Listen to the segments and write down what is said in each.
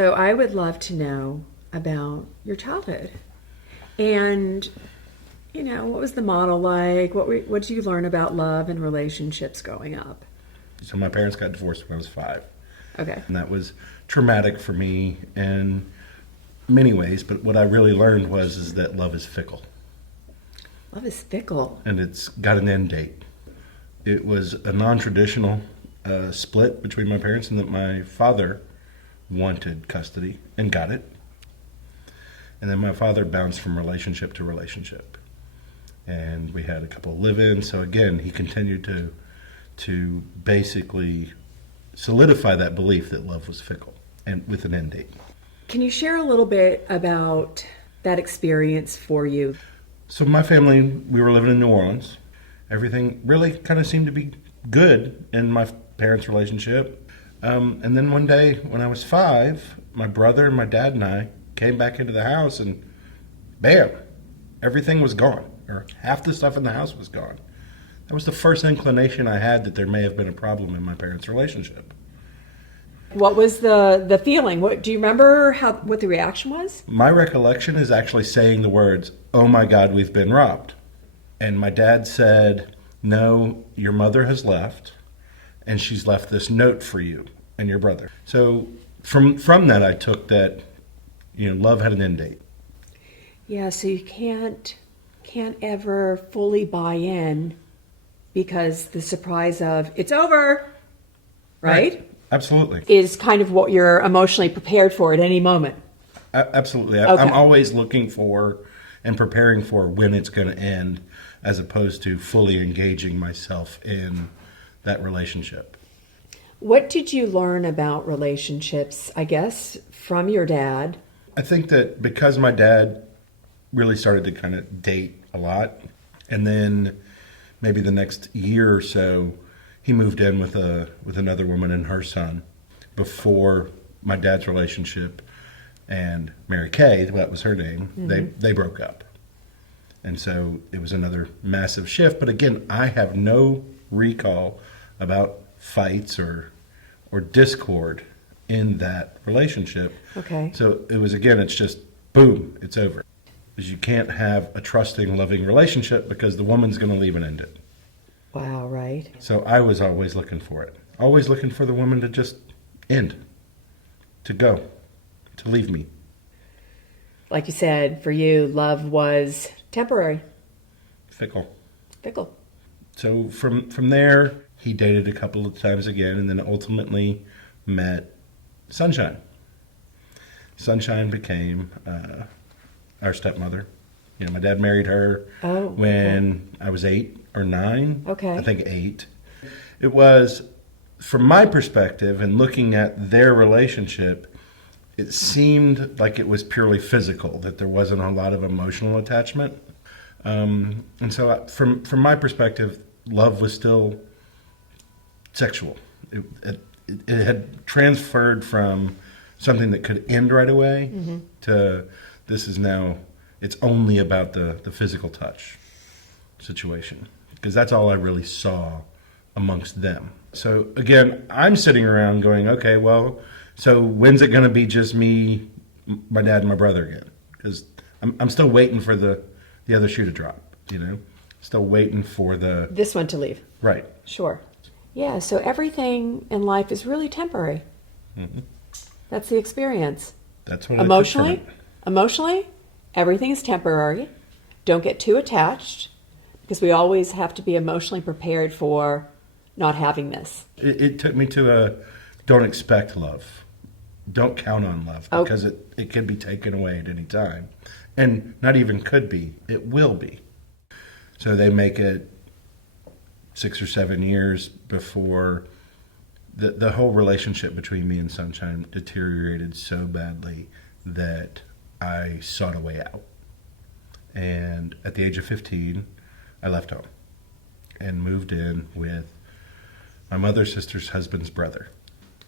So I would love to know about your childhood. And, what was the model like? What did you learn about love and relationships growing up? So my parents got divorced when I was 5. Okay. And that was traumatic for me in many ways. But what I really learned is that love is fickle. Love is fickle. And it's got an end date. It was a non-traditional split between my parents, and that my father wanted custody and got it. And then my father bounced from relationship to relationship. And we had a couple of live-ins. So again, he continued to basically solidify that belief that love was fickle and with an end date. Can you share a little bit about that experience for you? So my family, we were living in New Orleans. Everything really kind of seemed to be good in my parents' relationship. And then one day when I was 5, my brother and my dad and I came back into the house, and bam, everything was gone, or half the stuff in the house was gone. That was the first inclination I had that there may have been a problem in my parents' relationship. What was the feeling? What do you remember what the reaction was? My recollection is actually saying the words, "Oh my God, we've been robbed." And my dad said, "No, your mother has left, and she's left this note for you and your brother." So from that, I took that, love had an end date. Yeah, so you can't ever fully buy in because the surprise of it's over, right? Absolutely. Is kind of what you're emotionally prepared for at any moment. Absolutely. Okay. I'm always looking for and preparing for when it's going to end, as opposed to fully engaging myself in that relationship. What did you learn about relationships, I guess, from your dad? I think that because my dad really started to kind of date a lot, and then maybe the next year or so, he moved in with another woman and her son before my dad's relationship and Mary Kay, that was her name, they broke up. And so it was another massive shift. But again, I have no recall about fights or discord in that relationship. Okay. So it was, again, it's just boom, it's over. Because you can't have a trusting, loving relationship because the woman's going to leave and end it. Wow, right. So I was always looking for it. Always looking for the woman to just end, to go, to leave me. Like you said, for you, love was temporary. Fickle. Fickle. So from there, he dated a couple of times again, and then ultimately met Sunshine. Sunshine became our stepmother. My dad married her when I was 8 or 9. Okay. I think 8. It was, from my perspective and looking at their relationship, it seemed like it was purely physical, that there wasn't a lot of emotional attachment. And so from my perspective, love was still sexual. It had transferred from something that could end right away to this is now, it's only about the physical touch situation. Because that's all I really saw amongst them. So again, I'm sitting around going, okay, well, so when's it going to be just me, my dad, and my brother again? Because I'm still waiting for the other shoe to drop, Still waiting for this one to leave. Right. Sure. Yeah, so everything in life is really temporary. Mm-hmm. That's the experience. That's what Emotionally, everything is temporary. Don't get too attached because we always have to be emotionally prepared for not having this. It took me to don't expect love. Don't count on love because it can be taken away at any time. And not even could be, it will be. So they make it 6 or 7 years before the whole relationship between me and Sunshine deteriorated so badly that I sought a way out. And at the age of 15, I left home and moved in with my mother's sister's husband's brother.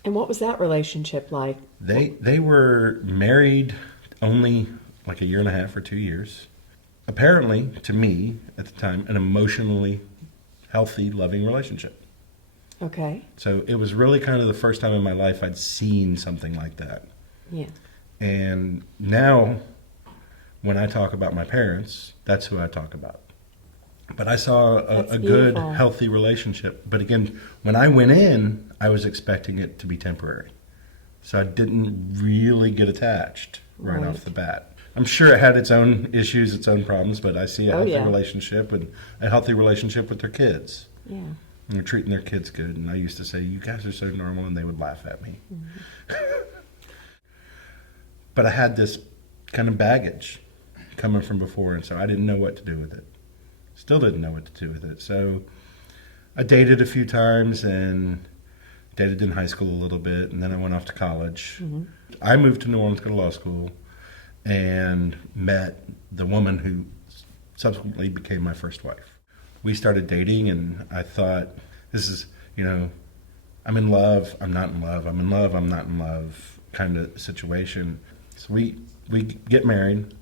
And what was that relationship like? They were married only like a year and a half or 2 years. Apparently, to me, at the time, an emotionally healthy, loving relationship. Okay. So it was really kind of the first time in my life I'd seen something like that. Yeah. And now, when I talk about my parents, that's who I talk about. But I saw That's a good, beautiful. healthy relationship. But again, when I went in, I was expecting it to be temporary. So I didn't really get attached right off Right. the bat. I'm sure it had its own issues, its own problems, but I see a Oh, healthy yeah. relationship and a healthy relationship with their kids. Yeah. And they're treating their kids good. And I used to say, "You guys are so normal," and they would laugh at me. But I had this kind of baggage coming from before, and so I didn't know what to do with it. Still didn't know what to do with it. So I dated a few times and dated in high school a little bit, and then I went off to college. I moved to New Orleans to go to law school and met the woman who subsequently became my first wife. We started dating, and I thought, this is, I'm in love, I'm not in love, I'm in love, I'm not in love kind of situation. So we get married,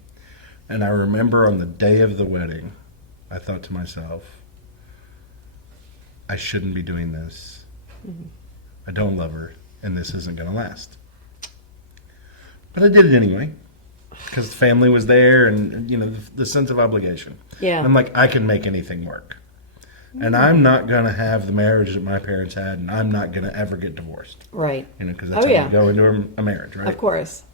and I remember on the day of the wedding, I thought to myself, I shouldn't be doing this. I don't love her, and this isn't going to last. But I did it anyway, because the family was there, and the sense of obligation. Yeah. I'm like, I can make anything work. And I'm not going to have the marriage that my parents had, and I'm not going to ever get divorced. Right. Because that's Oh, how yeah. you go into a marriage, right? Of course.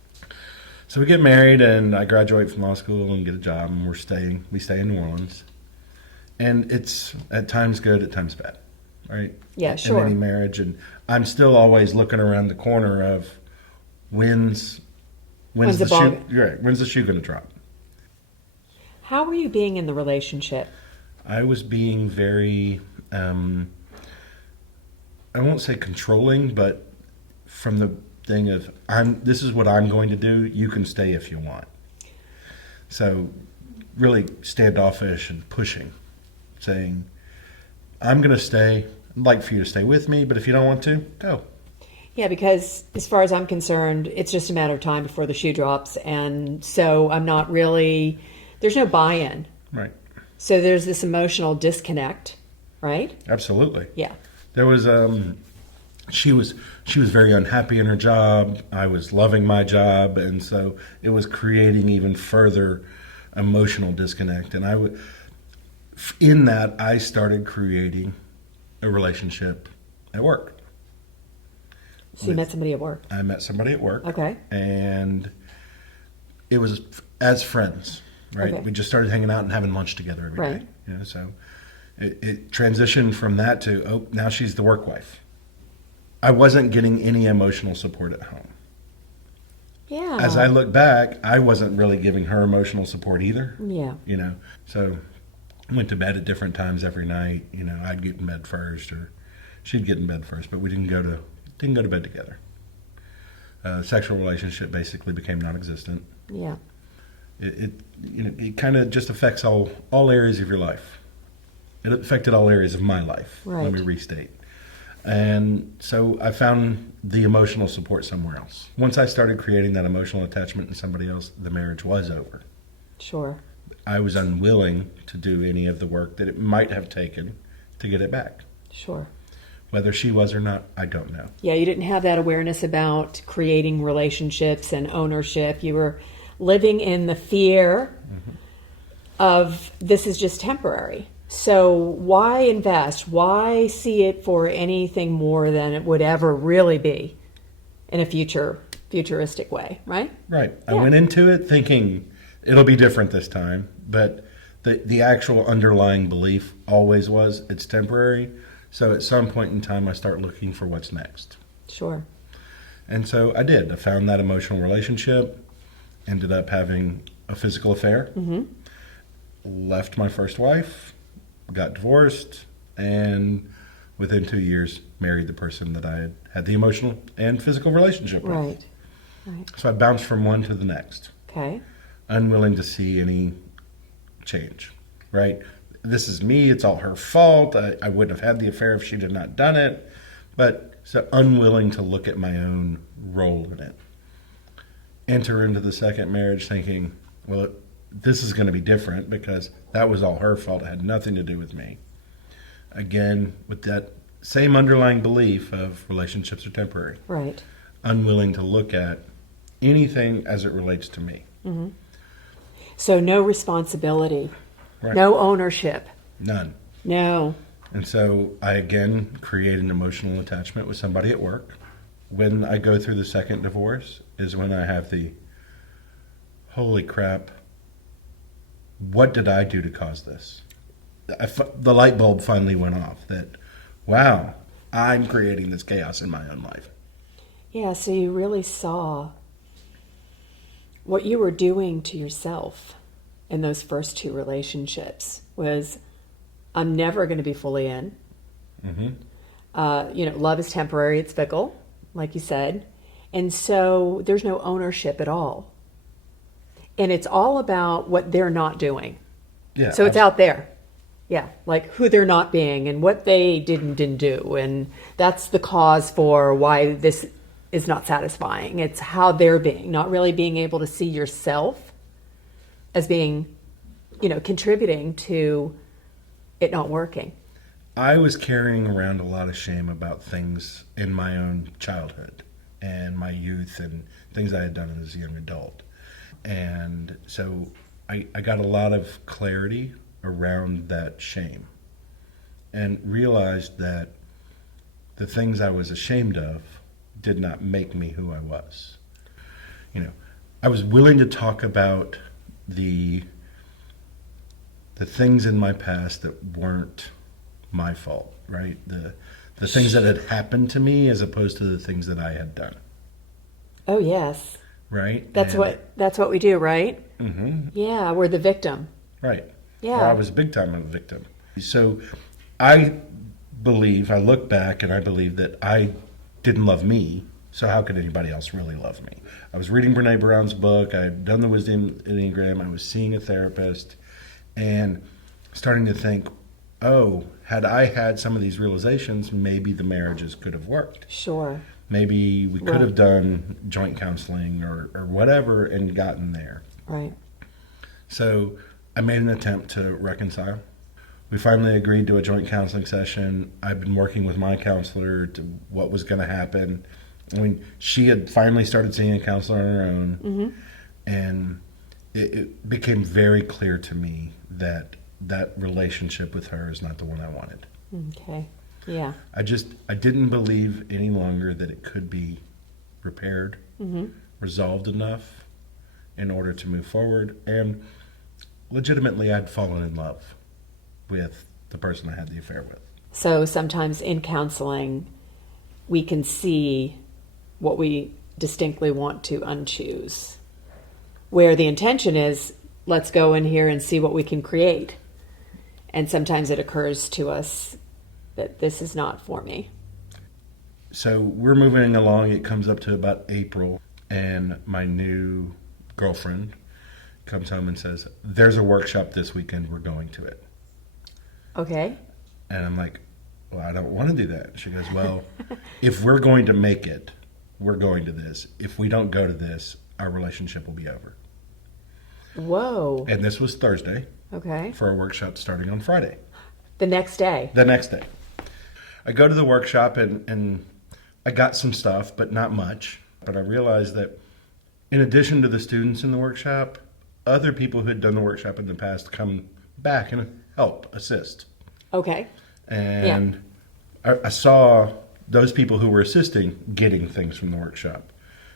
So we get married, and I graduate from law school and get a job, and we stay in New Orleans. And it's at times good, at times bad, right? Yeah, sure. In any marriage, and I'm still always looking around the corner of when's When's the the ball- shoe, right? When's the shoe going to drop? How were you being in the relationship? I was being very, I won't say controlling, but from the thing of this is what I'm going to do. You can stay if you want. So, really standoffish and pushing, saying, I'm going to stay. I'd like for you to stay with me, but if you don't want to, go. Yeah, because as far as I'm concerned, it's just a matter of time before the shoe drops. And so I'm not really, there's no buy-in. Right. So there's this emotional disconnect, right? Absolutely. Yeah. There was she was very unhappy in her job. I was loving my job, and so it was creating even further emotional disconnect. And in that I started creating a relationship at work. So you met somebody at work. I met somebody at work. Okay. And it was as friends, right? Okay. We just started hanging out and having lunch together every day. Right. So it transitioned from that to, now she's the work wife. I wasn't getting any emotional support at home. Yeah. As I look back, I wasn't really giving her emotional support either. Yeah. So I went to bed at different times every night. I'd get in bed first, or she'd get in bed first, but we didn't go to bed together. Sexual relationship basically became non-existent. Yeah. It kind of just affects all areas of your life. It affected all areas of my life. Right. Let me restate. And so I found the emotional support somewhere else. Once I started creating that emotional attachment in somebody else, the marriage was over. Sure. I was unwilling to do any of the work that it might have taken to get it back. Sure. Whether she was or not, I don't know. Yeah, you didn't have that awareness about creating relationships and ownership. You were living in the fear of this is just temporary. So why invest? Why see it for anything more than it would ever really be in a futuristic way, right? Right. I Yeah. went into it thinking it'll be different this time, but the actual underlying belief always was it's temporary. So at some point in time, I start looking for what's next. Sure. And so I did. I found that emotional relationship, ended up having a physical affair, left my first wife, got divorced, and within 2 years married the person that I had the emotional and physical relationship with. Right. Right. So I bounced from one to the next, Okay. unwilling to see any change, right? This is me, it's all her fault. I wouldn't have had the affair if she had not done it. But so unwilling to look at my own role in it. Enter into the second marriage thinking, well, this is going to be different because that was all her fault. It had nothing to do with me. Again, with that same underlying belief of relationships are temporary. Right. Unwilling to look at anything as it relates to me. So no responsibility, Right. no ownership, None. no. And so I again create an emotional attachment with somebody at work. When I go through the second divorce is when I have the, holy crap, what did I do to cause this? The light bulb finally went off that, wow, I'm creating this chaos in my own life. Yeah, so you really saw what you were doing to yourself in those first two relationships was, I'm never going to be fully in. Love is temporary, it's fickle, like you said. And so there's no ownership at all. And it's all about what they're not doing. Yeah. So it's out there. Yeah, like who they're not being and what they didn't do. And that's the cause for why this is not satisfying. It's how they're being, not really being able to see yourself as being, contributing to it not working. I was carrying around a lot of shame about things in my own childhood and my youth and things I had done as a young adult. And so I got a lot of clarity around that shame and realized that the things I was ashamed of did not make me who I was. I was willing to talk about the things in my past that weren't my fault, right? The things that had happened to me as opposed to the things that I had done. Oh yes. Right? That's what we do, right? Mm-hmm. Yeah, we're the victim. Right. Yeah. Well, I was big time a victim. So I look back and I believe that I didn't love me, so how could anybody else really love me? I was reading Brene Brown's book, I had done the Wisdom Enneagram, I was seeing a therapist, and starting to think, oh, had I had some of these realizations, maybe the marriages could have worked. Sure. Maybe we could have done joint counseling or whatever and gotten there. Right. So I made an attempt to reconcile. We finally agreed to a joint counseling session. I've been working with my counselor to what was going to happen. I mean, she had finally started seeing a counselor on her own. And it became very clear to me that relationship with her is not the one I wanted. Okay. Yeah. I didn't believe any longer that it could be repaired, resolved enough in order to move forward. And legitimately, I'd fallen in love with the person I had the affair with. So sometimes in counseling, we can see what we distinctly want to unchoose, where the intention is, let's go in here and see what we can create. And sometimes it occurs to us that this is not for me. So we're moving along. It comes up to about April, and my new girlfriend comes home and says, there's a workshop this weekend. We're going to it. Okay. And I'm like, well, I don't want to do that. She goes, well, if we're going to make it, we're going to this. If we don't go to this, our relationship will be over. Whoa. And this was Thursday. Okay. For a workshop starting on Friday. The next day. The next day. I go to the workshop and I got some stuff, but not much. But I realized that in addition to the students in the workshop, other people who had done the workshop in the past come back and help, assist. Okay. And I saw those people who were assisting getting things from the workshop.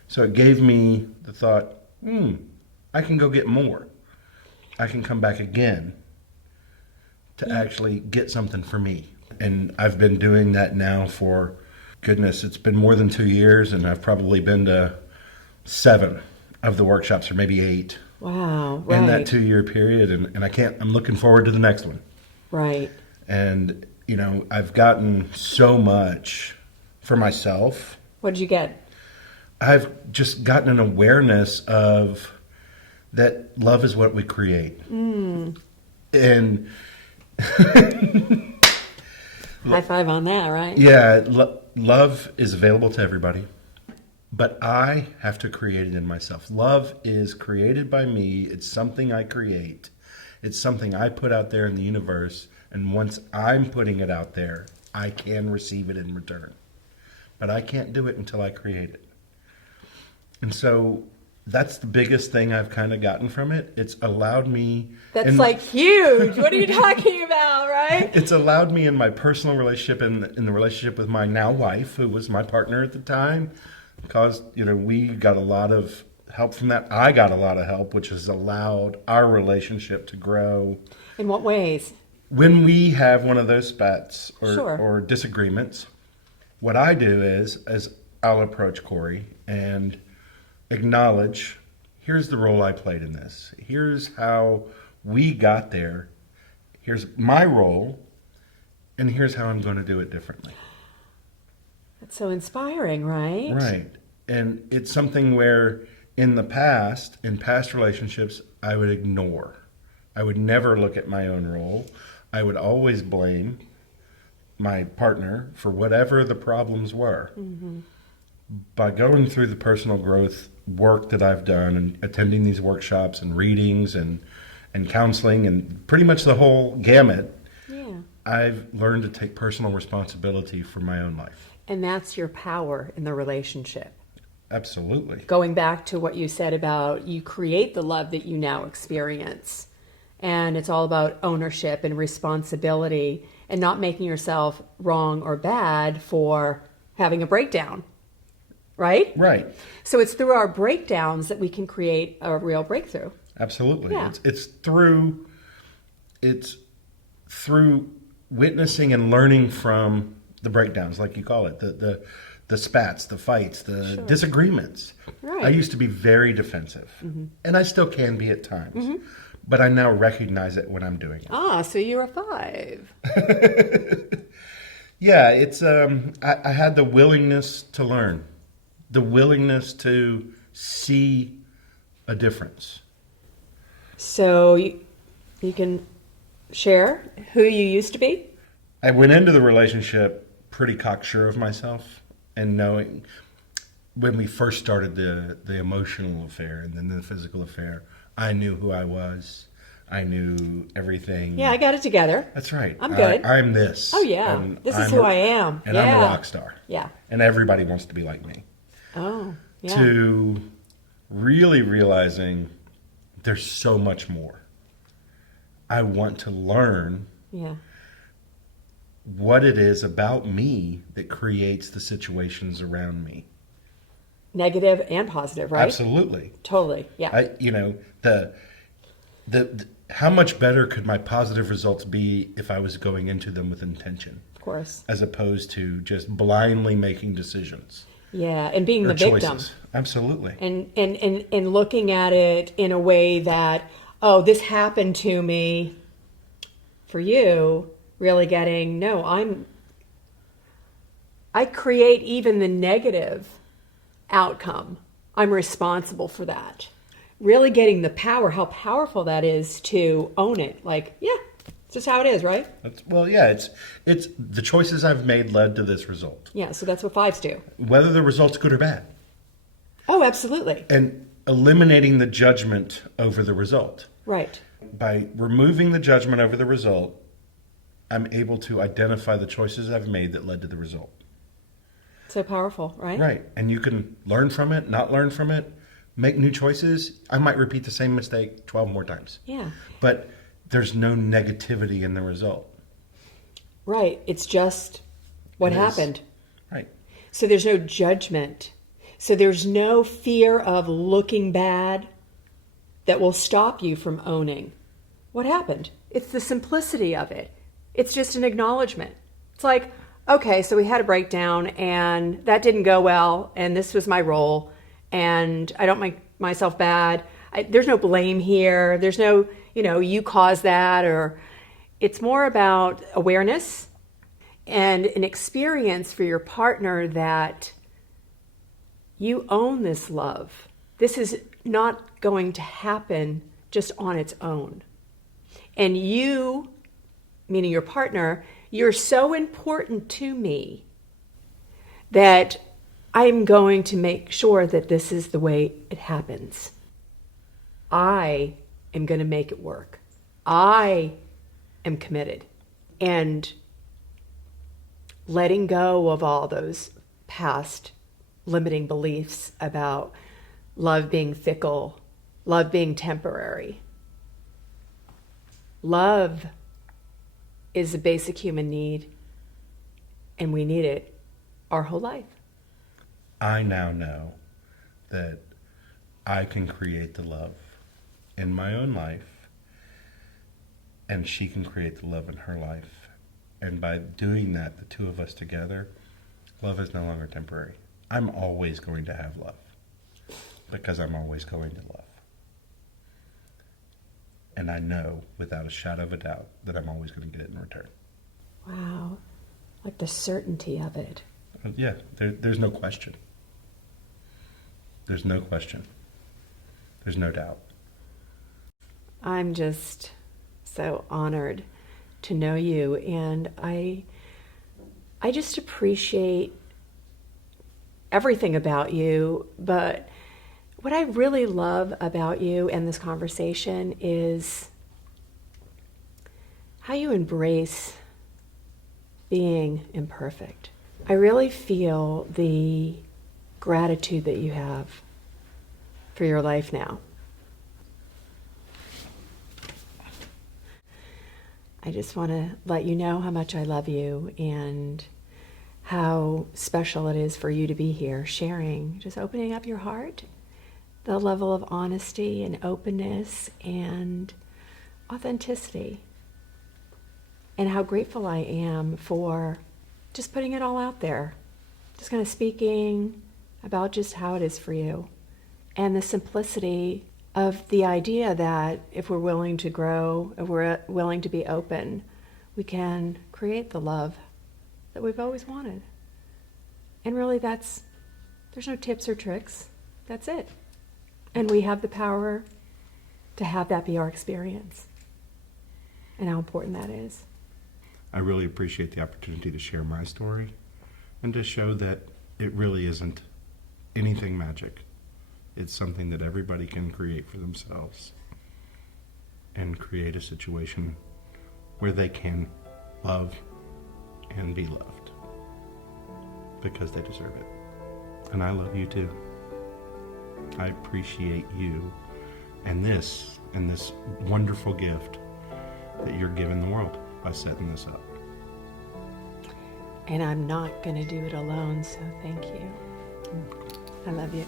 So it gave me the thought, I can go get more. I can come back again to actually get something for me. And I've been doing that now for, goodness, it's been more than 2 years, and I've probably been to 7 of the workshops, or maybe 8. Wow, right. In that 2-year period, and I'm looking forward to the next one. Right. And, I've gotten so much for myself. What did you get? I've just gotten an awareness of that love is what we create. And high five on that, right? Yeah, love is available to everybody, but I have to create it in myself. Love is created by me. It's something I create. It's something I put out there in the universe, and once I'm putting it out there, I can receive it in return. But I can't do it until I create it. And so that's the biggest thing I've kind of gotten from it. It's allowed me. That's like huge. What are you talking about, right? It's allowed me in my personal relationship and in the relationship with my now wife, who was my partner at the time, because, we got a lot of help from that. I got a lot of help, which has allowed our relationship to grow. In what ways? When we have one of those spats Sure. or disagreements, what I do is I'll approach Corey and acknowledge, here's the role I played in this. Here's how we got there. Here's my role, and here's how I'm going to do it differently. That's so inspiring, right? Right. And it's something where in past relationships, I would ignore. I would never look at my own role. I would always blame my partner for whatever the problems were. Mm-hmm. By going through the personal growth work that I've done and attending these workshops and readings and counseling and pretty much the whole gamut, I've learned to take personal responsibility for my own life. And that's your power in the relationship. Absolutely. Going back to what you said about you create the love that you now experience. And it's all about ownership and responsibility and not making yourself wrong or bad for having a breakdown. Right? Right. So it's through our breakdowns that we can create a real breakthrough. Absolutely. Yeah. It's through witnessing and learning from the breakdowns, like you call it, the spats, the fights, the disagreements. Right. I used to be very defensive, and I still can be at times, but I now recognize it when I'm doing it. Ah, so you're a 5. Yeah, it's I had the willingness to learn, the willingness to see a difference. So you can share who you used to be? I went into the relationship pretty cocksure of myself, and knowing when we first started the emotional affair and then the physical affair, I knew who I was. I knew everything. Yeah, I got it together. That's right. I'm good. I'm this. Oh, yeah. This is who I am. And I'm a rock star. Yeah. And everybody wants to be like me. Oh, yeah. To really realizing there's so much more. I want to learn what it is about me that creates the situations around me. Negative and positive, right? Absolutely. Totally, yeah. The how much better could my positive results be if I was going into them with intention? Of course. As opposed to just blindly making decisions. Yeah, and being the choices. victim. Absolutely. And looking at it in a way that, oh, this happened to me. For you, really getting, no, I create even the negative outcome. I'm responsible for that. Really getting the power, how powerful that is to own it. Like, yeah, it's just how it is, right? It's the choices I've made led to this result. Yeah, so that's what 5s do. Whether the result's good or bad. Oh, absolutely. And eliminating the judgment over the result. Right. By removing the judgment over the result, I'm able to identify the choices I've made that led to the result. So powerful, right? Right. And you can learn from it, not learn from it, make new choices. I might repeat the same mistake 12 more times. Yeah. But there's no negativity in the result. Right. It's just what happened. Right. So there's no judgment. So there's no fear of looking bad that will stop you from owning what happened. It's the simplicity of it. It's just an acknowledgement. It's like, okay, so we had a breakdown and that didn't go well and this was my role and I don't make myself bad. There's no blame here. There's no, you caused that, or it's more about awareness and an experience for your partner that you own this love. This is not going to happen just on its own. And you, meaning your partner, you're so important to me that I'm going to make sure that this is the way it happens. I am going to make it work. I am committed. And letting go of all those past limiting beliefs about love being fickle, love being temporary. Love is a basic human need, and we need it our whole life. I now know that I can create the love in my own life, and she can create the love in her life. And by doing that, the two of us together, love is no longer temporary. I'm always going to have love because I'm always going to love. And I know without a shadow of a doubt that I'm always going to get it in return. Wow. Like the certainty of it. Yeah, there's no question. There's no question. There's no doubt. I'm just so honored to know you, and I just appreciate everything about you, but what I really love about you and this conversation is how you embrace being imperfect. I really feel the gratitude that you have for your life now. I just want to let you know how much I love you and how special it is for you to be here sharing, just opening up your heart, the level of honesty and openness and authenticity, and how grateful I am for just putting it all out there, just kind of speaking about just how it is for you, and the simplicity of the idea that if we're willing to grow, if we're willing to be open, we can create the love that we've always wanted. And really there's no tips or tricks, that's it. And we have the power to have that be our experience, and how important that is. I really appreciate the opportunity to share my story and to show that it really isn't anything magic. It's something that everybody can create for themselves and create a situation where they can love and be loved because they deserve it. And I love you too. I appreciate you and this wonderful gift that you're giving the world by setting this up. And I'm not going to do it alone, so thank you. I love you.